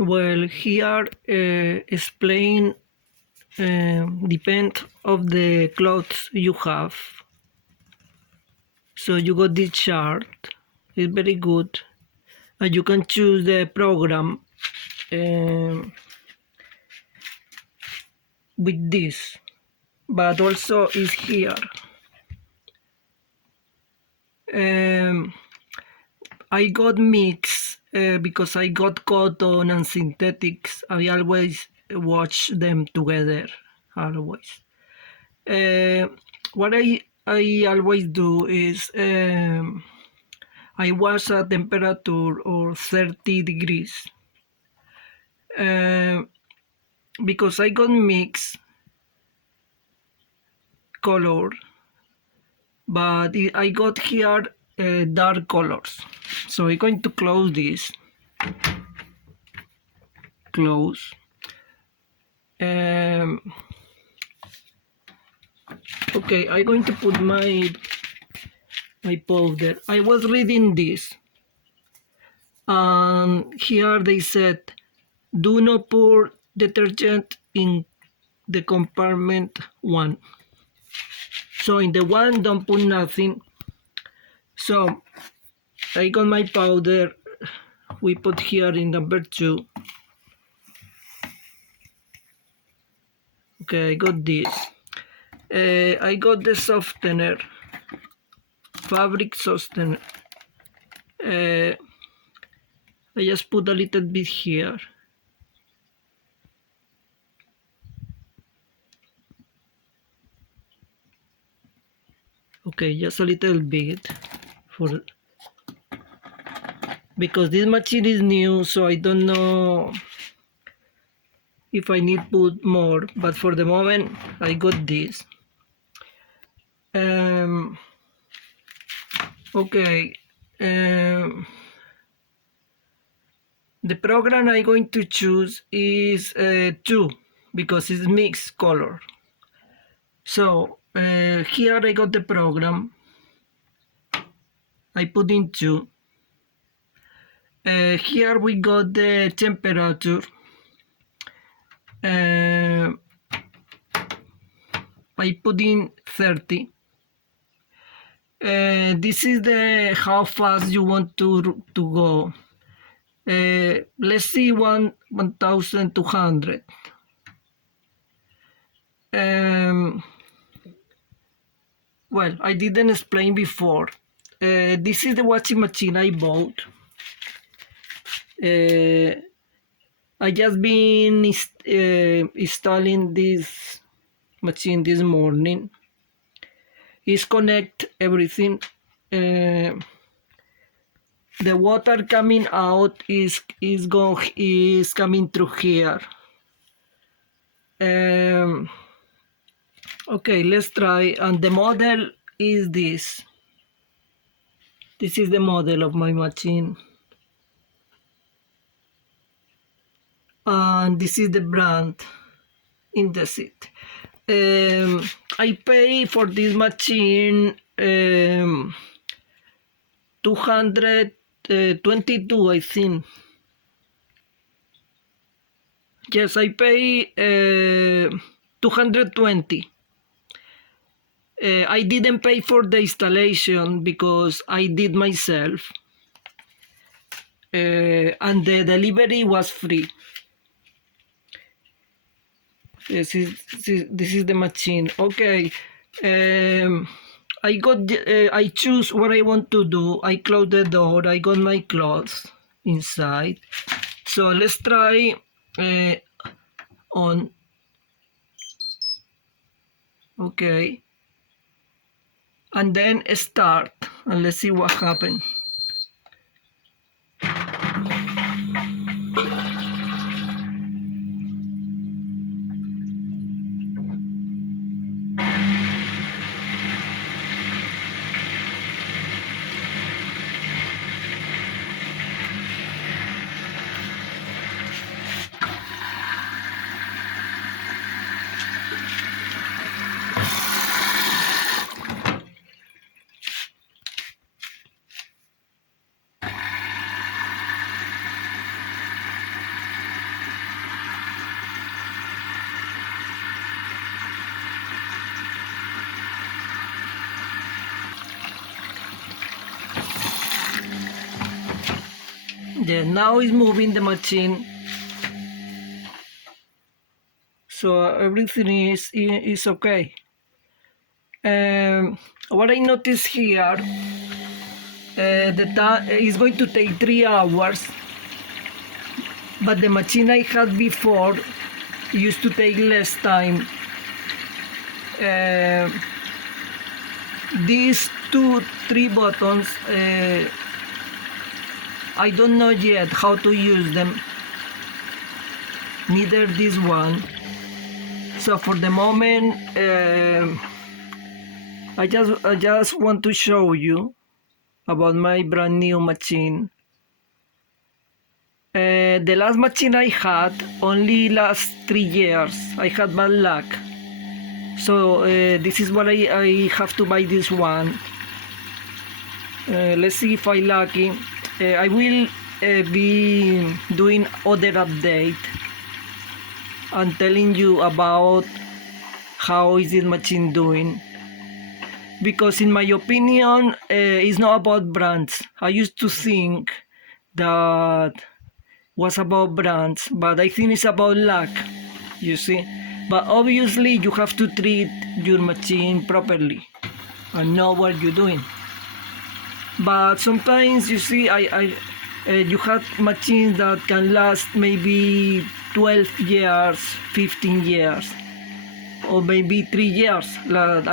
Well, here explain depend of the clothes you have. So you got this chart. It's very good, and you can choose the program with this, but also is here. I got mix because I got cotton and synthetics. I always watch them together, always. What I always do is I wash at temperature or 30 degrees because I got mixed color, but I got here dark colors. So I'm going to close this. Close. Okay, I'm going to put my powder. I was reading this, and here they said, do not pour detergent in the compartment 1. So in the 1, don't put nothing. So I got my powder. We put here in number 2. Okay, I got this. I got the softener, fabric softener. I just put a little bit here. Okay, just a little bit because this machine is new, so I don't know if I need to put more, but for the moment I got this. Okay, the program I'm going to choose is 2 because it's mixed color. So here I got the program. I put in 2. Here we got the temperature. I put in 30. This is the how fast you want to go. Let's see 1200. Well, I didn't explain before. This is the washing machine I bought. I just been installing this machine this morning. It's connect everything. The water coming out is coming through here. Okay, let's try. And the model is this. This is the model of my machine. And this is the brand, Indesit. I pay for this machine 222, I think. Yes, I pay 220. I didn't pay for the installation because I did myself, and the delivery was free. This is the machine. Okay, I choose what I want to do. I close the door. I got my clothes inside. So let's try on. Okay, and then start, and let's see what happens. Yeah, now it's moving the machine. So everything is okay. What I noticed here, the time is going to take 3 hours, but the machine I had before used to take less time. These 3 buttons, I don't know yet how to use them, neither this one. So for the moment, I just want to show you about my brand new machine. The last machine I had only last 3 years. I had bad luck. So this is what I have to buy this one. Let's see if I'm lucky. I will be doing other update and telling you about how is this machine doing. Because in my opinion, it's not about brands. I used to think that was about brands, but I think it's about luck, you see. But obviously you have to treat your machine properly and know what you're doing. But sometimes, you see, you have machines that can last maybe 12 years, 15 years, or maybe 3 years like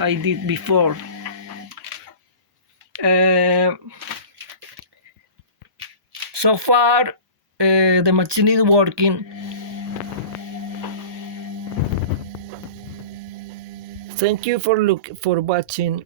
I did before. So far, the machine is working. Thank you for watching.